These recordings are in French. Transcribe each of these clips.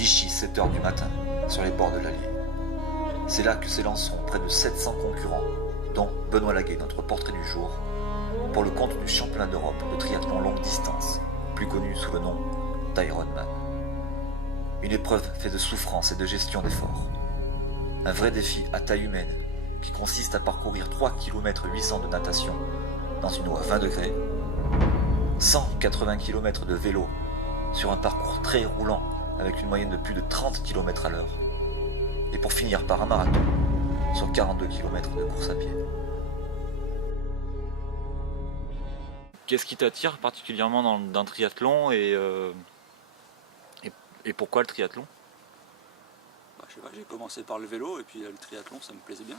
Vichy, 7 h du matin, sur les bords de l'Allier. C'est là que s'élanceront près de 700 concurrents, dont Benoît Laguet, notre portrait du jour, pour le compte du championnat d'Europe de triathlon longue distance, plus connu sous le nom d'Ironman. Une épreuve faite de souffrance et de gestion d'efforts. Un vrai défi à taille humaine, qui consiste à parcourir 3 km 800 de natation dans une eau à 20 degrés, 180 km de vélo sur un parcours très roulant avec une moyenne de plus de 30 km à l'heure, et pour finir par un marathon sur 42 km de course à pied. Qu'est-ce qui t'attire particulièrement dans le triathlon et pourquoi le triathlon? Je sais pas, j'ai commencé par le vélo et puis le triathlon ça me plaisait bien.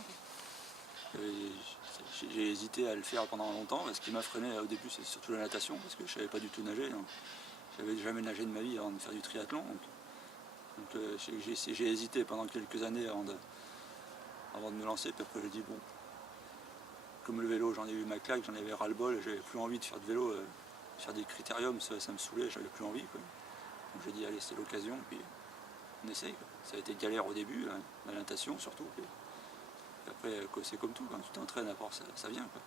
J'ai hésité à le faire pendant longtemps. Ce qui m'a freiné au début c'est surtout la natation parce que je savais pas du tout nager. J'avais jamais nagé de ma vie avant de faire du triathlon. Donc j'ai hésité pendant quelques années avant de me lancer. Puis après j'ai dit bon, comme le vélo j'en ai eu ma claque, j'en avais ras-le-bol, j'avais plus envie de faire de vélo, faire des critériums, ça me saoulait, j'avais plus envie quoi. Donc j'ai dit allez c'est l'occasion, puis on essaye quoi. Ça a été galère au début, la natation surtout. Puis après c'est comme tout, quand tu t'entraînes à force ça vient quoi.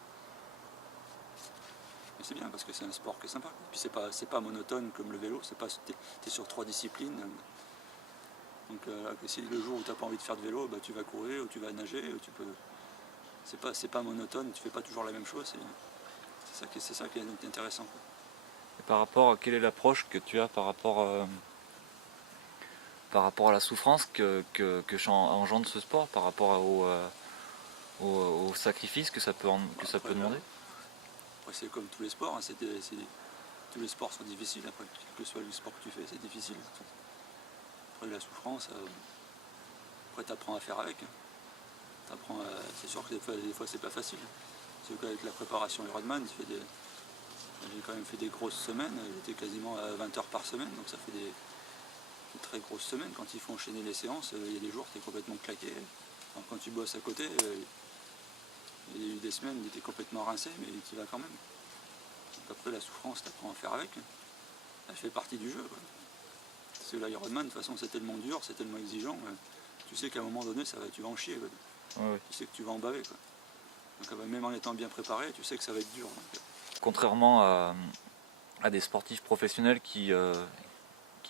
Mais c'est bien parce que c'est un sport qui est sympa. Puis c'est pas monotone comme le vélo, t'es sur 3 disciplines. Donc si le jour où tu n'as pas envie de faire de vélo, tu vas courir ou tu vas nager, ou tu peux. C'est pas monotone, tu fais pas toujours la même chose. C'est ça qui est intéressant quoi. Et par rapport à quelle est l'approche que tu as par rapport à la souffrance que engendre ce sport, par rapport au sacrifice que ça peut demander? Après c'est comme tous les sports, hein, tous les sports sont difficiles, après quel que soit le sport que tu fais, c'est difficile. Après la souffrance, après tu apprends à faire avec. C'est sûr que des fois c'est pas facile. C'est qu'avec la préparation Ironman, j'ai quand même fait des grosses semaines, j'étais quasiment à 20 heures par semaine, donc ça fait des très grosses semaines. Quand il faut enchaîner les séances, il y a des jours où tu es complètement claqué. Alors, quand tu bosses à côté, il y a eu des semaines où tu es complètement rincé, mais tu y vas quand même. Donc après la souffrance, tu apprends à faire avec. Elle fait partie du jeu. Quoi. Parce que l'Ironman, de toute façon, c'est tellement dur, c'est tellement exigeant. Tu sais qu'à un moment donné, tu vas en chier. Quoi. Ouais. Tu sais que tu vas en baver. Quoi. Donc même en étant bien préparé, tu sais que ça va être dur. Donc. Contrairement à des sportifs professionnels qui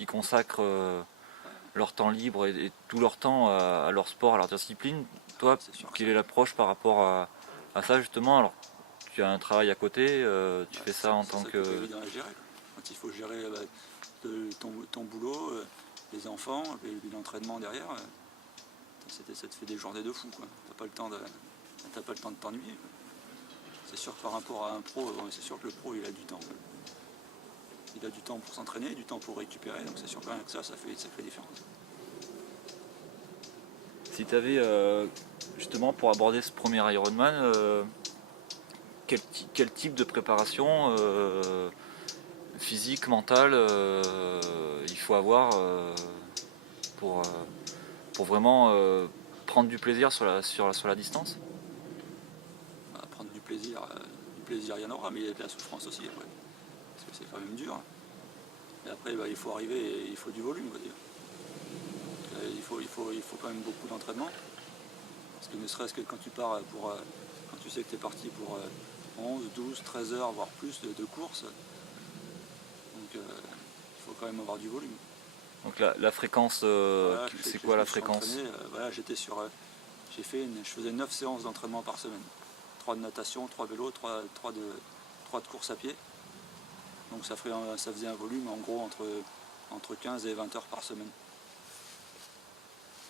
consacrent leur temps libre et tout leur temps à leur sport, à leur discipline, toi, quelle est l'approche par rapport à ça justement? Alors, tu as un travail à côté, tu fais ça en tant que... C'est pas évident à gérer. Quand il faut gérer ton boulot, les enfants, et l'entraînement derrière, ça te fait des journées de fou. T'as pas le temps de t'ennuyer. C'est sûr que par rapport à un pro, c'est sûr que le pro il a du temps. Il a du temps pour s'entraîner, du temps pour récupérer, donc c'est sûr que rien que ça fait une sacrée différence. Si tu avais, justement, pour aborder ce premier Ironman, quel type de préparation physique, mentale il faut avoir pour vraiment prendre du plaisir sur la distance? Prendre du plaisir il y en aura, mais il y a de la souffrance aussi après. Parce que c'est quand même dur. Et après il faut arriver et il faut du volume, on va dire. Il faut quand même beaucoup d'entraînement. Parce que ne serait-ce que quand tu pars quand tu sais que tu es parti pour 11, 12, 13 heures, voire plus de courses, donc il faut quand même avoir du volume. Donc la fréquence, voilà, c'est quoi la fréquence? Voilà, je faisais 9 séances d'entraînement par semaine. 3 de natation, 3 vélos, 3 de course à pied. Donc ça faisait un volume en gros entre 15 et 20 heures par semaine.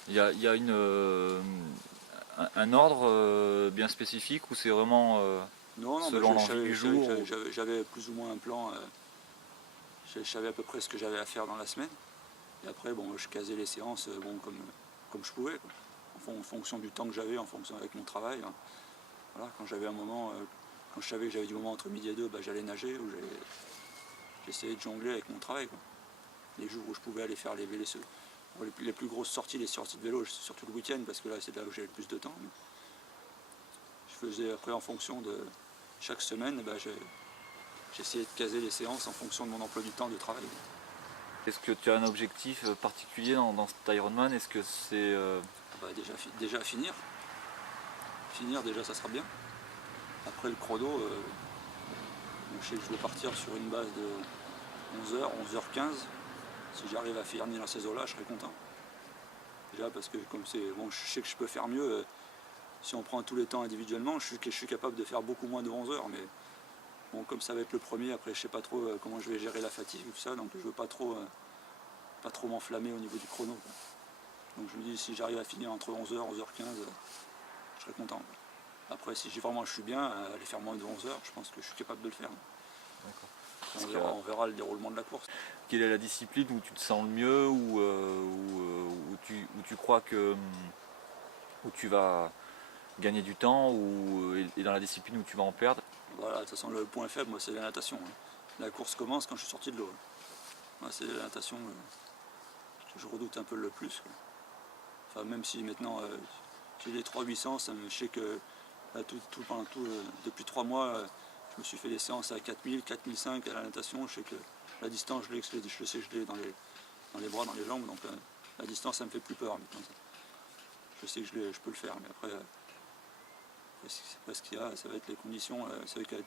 Il y a un ordre bien spécifique ou c'est vraiment selon l'envie du jour? J'avais plus ou moins un plan, je savais à peu près ce que j'avais à faire dans la semaine. Et après, je casais les séances comme je pouvais, quoi. En fonction du temps que j'avais, en fonction avec mon travail. Hein. Voilà, quand j'avais un moment, quand je savais que j'avais du moment entre midi et 2, j'allais nager ou j'essayais de jongler avec mon travail. Quoi. Les jours où je pouvais aller faire les plus grosses sorties, les sorties de vélo, surtout le week-end, parce que là c'est là où j'avais le plus de temps. Mais je faisais après en fonction de chaque semaine, j'essayais de caser les séances en fonction de mon emploi du temps de travail. Est-ce que tu as un objectif particulier dans cet Ironman? Est-ce que c'est... Déjà finir. Finir déjà ça sera bien. Après le chrono, je sais que je vais partir sur une base de 11h, 11h15. Si j'arrive à finir dans ces eaux-là, je serai content. Déjà parce que comme c'est bon, je sais que je peux faire mieux. Si on prend tous les temps individuellement, je suis capable de faire beaucoup moins de 11 heures. Mais bon, comme ça va être le premier, après je sais pas trop comment je vais gérer la fatigue ou tout ça, donc je veux pas trop m'enflammer au niveau du chrono, quoi. Donc je me dis si j'arrive à finir entre 11h, 11h15, je serai content. Après si je suis bien, à aller faire moins de 11 heures, je pense que je suis capable de le faire. On verra le déroulement de la course. Quelle est la discipline où tu te sens le mieux, où tu crois que où tu vas gagner du temps, et dans la discipline où tu vas en perdre? Voilà, de toute façon le point faible, moi c'est la natation. La course commence quand je suis sorti de l'eau. Moi c'est la natation que je redoute un peu le plus, quoi. Enfin, même si maintenant j'ai les 3800, je sais que depuis 3 mois, je me suis fait des séances à 4000, 4005 à la natation. Je sais que la distance, je sais que je l'ai dans les bras, dans les jambes, donc la distance, ça me fait plus peur maintenant. Je sais que je peux le faire, mais après ce qu'il y a, ça va être les conditions. C'est vrai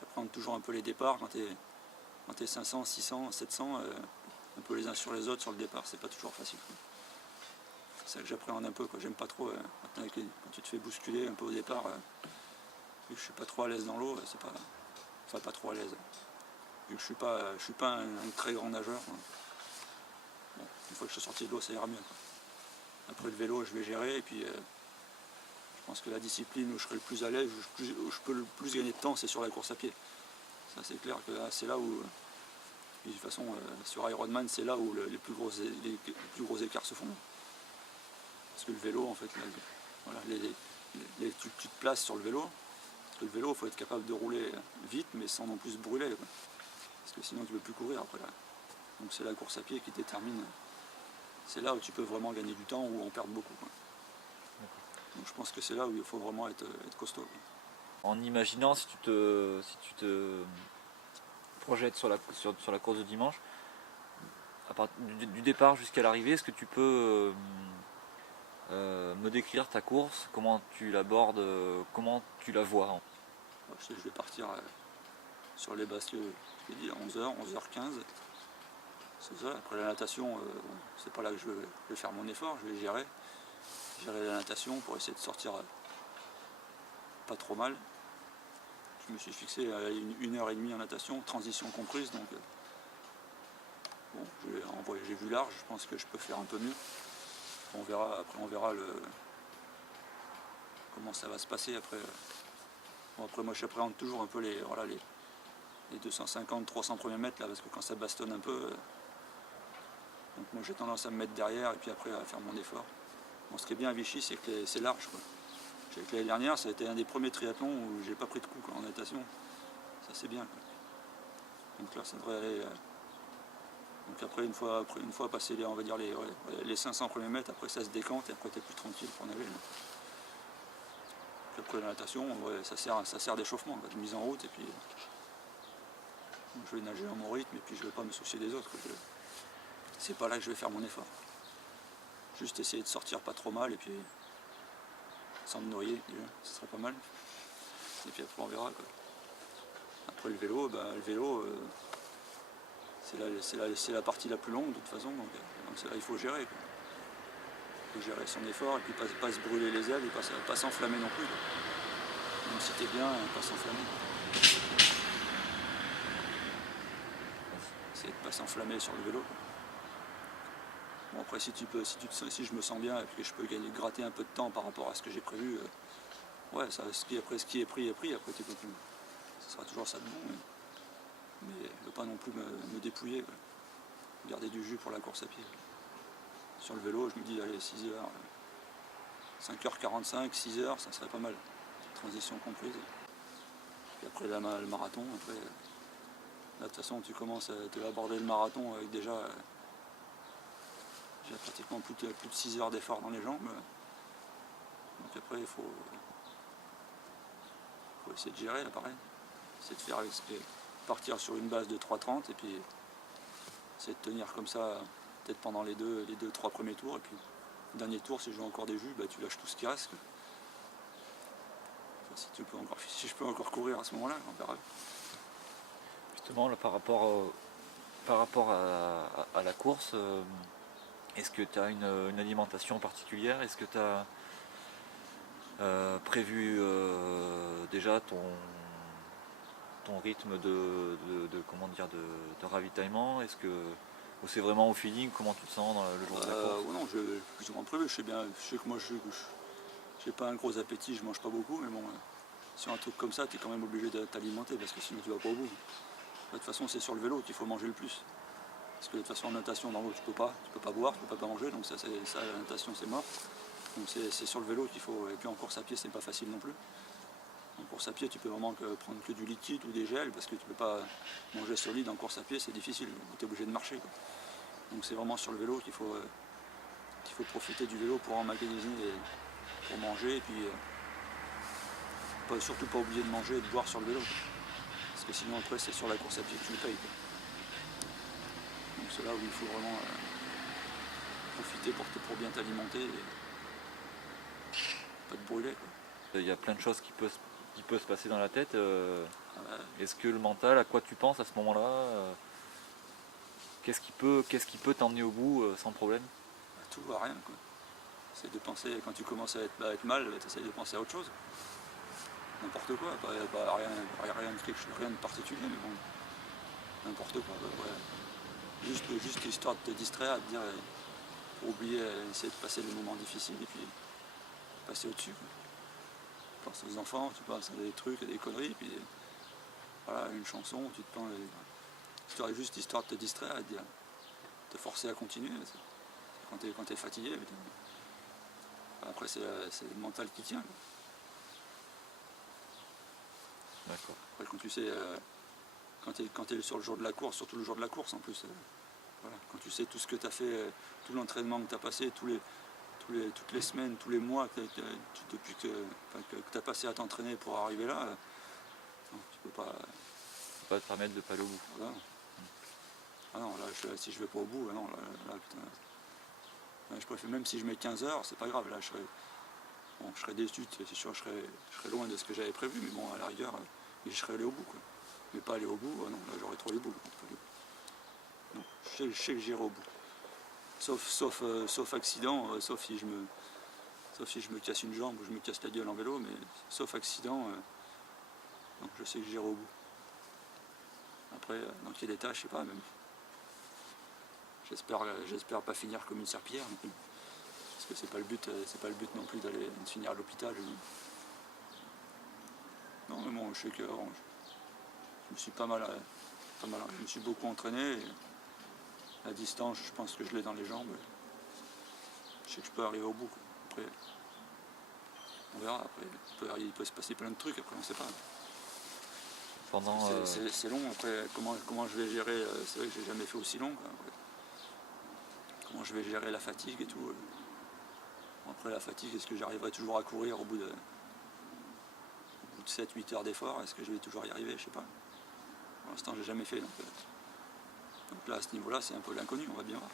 j'appréhende toujours un peu les départs quand tu es 500, 600, 700, un peu les uns sur les autres sur le départ, c'est pas toujours facile, quoi. C'est ça que j'appréhende un peu, quoi. J'aime pas trop quand tu te fais bousculer un peu au départ, vu que je suis pas trop à l'aise dans l'eau, pas trop à l'aise. Vu que je suis pas un très grand nageur, hein. Bon, une fois que je suis sorti de l'eau, ça ira mieux, quoi. Après le vélo, je vais gérer, et puis je pense que la discipline où je serai le plus à l'aise, où je peux le plus gagner de temps, c'est sur la course à pied. Ça c'est clair que c'est là où, de toute façon, sur Ironman, c'est là où les plus gros écarts se font. Parce que le vélo, en fait, voilà, tu te places sur le vélo. Parce que le vélo, il faut être capable de rouler vite, mais sans non plus se brûler, quoi. Parce que sinon, tu ne peux plus courir après, là. Donc c'est la course à pied qui détermine. C'est là où tu peux vraiment gagner du temps ou en perdre beaucoup, quoi. Donc je pense que c'est là où il faut vraiment être costaud, quoi. En imaginant, si tu te projettes sur la course de dimanche, à partir du départ jusqu'à l'arrivée, est-ce que tu peux me décrire ta course, comment tu l'abordes, comment tu la vois? Je sais que je vais partir sur les bases, je l'ai dit, à 11h, 11h15. C'est ça. Après la natation, c'est pas là que je vais faire mon effort, je vais gérer la natation pour essayer de sortir pas trop mal. Je me suis fixé à 1h30 en natation, transition comprise, donc bon, j'ai vu large, je pense que je peux faire un peu mieux. On verra comment ça va se passer après. Bon, après moi j'appréhende toujours un peu les 250-300 premiers mètres là, parce que quand ça bastonne un peu, donc moi j'ai tendance à me mettre derrière et puis après à faire mon effort. Bon, ce qui est bien à Vichy, c'est que c'est large, quoi. Je sais que l'année dernière, ça a été un des premiers triathlons où j'ai pas pris de coup, quoi, en natation. Ça c'est bien, quoi. Donc là ça devrait aller. Donc après une fois passé on va dire les 500 premiers mètres, après ça se décante et après tu es plus tranquille pour nager. Puis après la natation, ouais, ça sert d'échauffement, de mise en route, et puis je vais nager à mon rythme et puis je ne vais pas me soucier des autres. C'est pas là que je vais faire mon effort. Juste essayer de sortir pas trop mal et puis sans me noyer, déjà, ce serait pas mal. Et puis après on verra, quoi. Après le vélo, c'est la partie la plus longue de toute façon, donc c'est là il faut gérer, quoi. Il faut gérer son effort et puis pas se brûler les ailes et pas s'enflammer non plus, quoi. Même si t'es bien, pas s'enflammer. C'est de pas s'enflammer sur le vélo, quoi. Bon après si je me sens bien et que je peux gratter un peu de temps par rapport à ce que j'ai prévu, ouais, ce qui est pris, après tu peux plus. Ce sera toujours ça de bon, mais je ne veux pas non plus me dépouiller, quoi. Garder du jus pour la course à pied. Sur le vélo, je me dis allez 6h, 5h45, 6h, ça serait pas mal. Transition comprise. Et après le marathon, là de toute façon tu vas aborder le marathon avec déjà j'ai pratiquement plus de 6 heures d'effort dans les jambes. Donc après il faut essayer de gérer là pareil. Essayer de partir sur une base de 3,30 et puis c'est de tenir comme ça, peut-être pendant les deux, trois premiers tours, et puis le dernier tour, si je joue encore des jus, bah, tu lâches tout ce qui reste, quoi. Enfin, si je peux encore courir à ce moment-là, on verra. Justement, là, par rapport à la course, est-ce que tu as une alimentation particulière? Est-ce que tu as prévu déjà ton rythme comment dire, de ravitaillement? Est-ce que ou c'est vraiment au feeling? Comment tu te sens dans le jour de la course? Non, j'ai plus ou moins prévu. Je sais que moi j'ai pas un gros appétit, je mange pas beaucoup, mais bon, sur un truc comme ça, tu es quand même obligé de t'alimenter parce que sinon tu vas pas au bout. De toute façon, c'est sur le vélo qu'il faut manger le plus. Parce que de toute façon, en natation, dans l'eau, tu peux pas boire, tu peux pas manger, donc ça, la natation, c'est mort. Donc c'est sur le vélo qu'il faut. Et puis en course à pied, c'est pas facile non plus. En course à pied, tu peux vraiment prendre que du liquide ou des gels parce que tu peux pas manger solide en course à pied, c'est difficile. Tu es obligé de marcher, quoi. Donc c'est vraiment sur le vélo qu'il faut profiter du vélo pour emmagasiner et pour manger. Et puis surtout pas oublier de manger et de boire sur le vélo, quoi. Parce que sinon après c'est sur la course à pied que tu le payes, quoi. Donc c'est là où il faut vraiment profiter pour bien t'alimenter et pas te brûler, quoi. Il y a plein de choses qui peuvent se passer dans la tête. Ah bah, Est-ce que le mental, à quoi tu penses à ce moment-là? Qu'est-ce qui peut t'emmener au bout sans problème? tout ou à rien, quoi. C'est de penser, quand tu commences à être mal, tu essaies de penser à autre chose. N'importe quoi, rien de particulier, mais bon, n'importe quoi. Ouais. Juste histoire de te distraire, de dire, pour oublier, essayer de passer les moments difficiles et puis passer au-dessus, quoi. Tu penses aux enfants, tu penses à des trucs, à des conneries, puis voilà, une chanson, tu te penses, juste histoire de te distraire et de dire, te forcer à continuer. Quand t'es fatigué, après c'est le mental qui tient, quoi. D'accord. Après quand tu sais, quand t'es sur le jour de la course, surtout le jour de la course en plus, voilà, quand tu sais tout ce que tu as fait, tout l'entraînement que tu as passé, toutes les semaines, tous les mois depuis que tu as passé à t'entraîner pour arriver là, non, tu peux pas. Tu peux pas te permettre de ne pas aller au bout. Voilà. Ah non, là, si je vais pas au bout, non, là, putain. Je préfère, même si je mets 15 heures, c'est pas grave, là je serais déçu, c'est sûr, je serais loin de ce que j'avais prévu, mais bon, à la rigueur, je serais allé au bout, quoi. Mais pas aller au bout, non, là j'aurais trop les boules. Non, je sais que j'irai au bout. Sauf accident, sauf si je me casse une jambe ou je me casse la gueule en vélo, mais sauf accident, donc je sais que j'irai au bout. Après, dans quel état, je sais pas, même. J'espère pas finir comme une serpillière non plus. Parce que c'est pas le but non plus d'aller finir à l'hôpital. Non, mais bon, je sais que je me suis pas mal, je me suis beaucoup entraîné. Et la distance, je pense que je l'ai dans les jambes. Je sais que je peux arriver au bout, quoi. Après, on verra. Après, il peut se passer plein de trucs. Après, on sait pas. C'est long. Après, comment je vais gérer, c'est vrai que j'ai jamais fait aussi long, quoi. Après, comment je vais gérer la fatigue et tout. Après la fatigue, est-ce que j'arriverai toujours à courir au bout de 7-8 heures d'effort? Est-ce que je vais toujours y arriver? Je sais pas. Pour l'instant, j'ai jamais fait. Donc là, à ce niveau-là, c'est un peu l'inconnu, on va bien voir.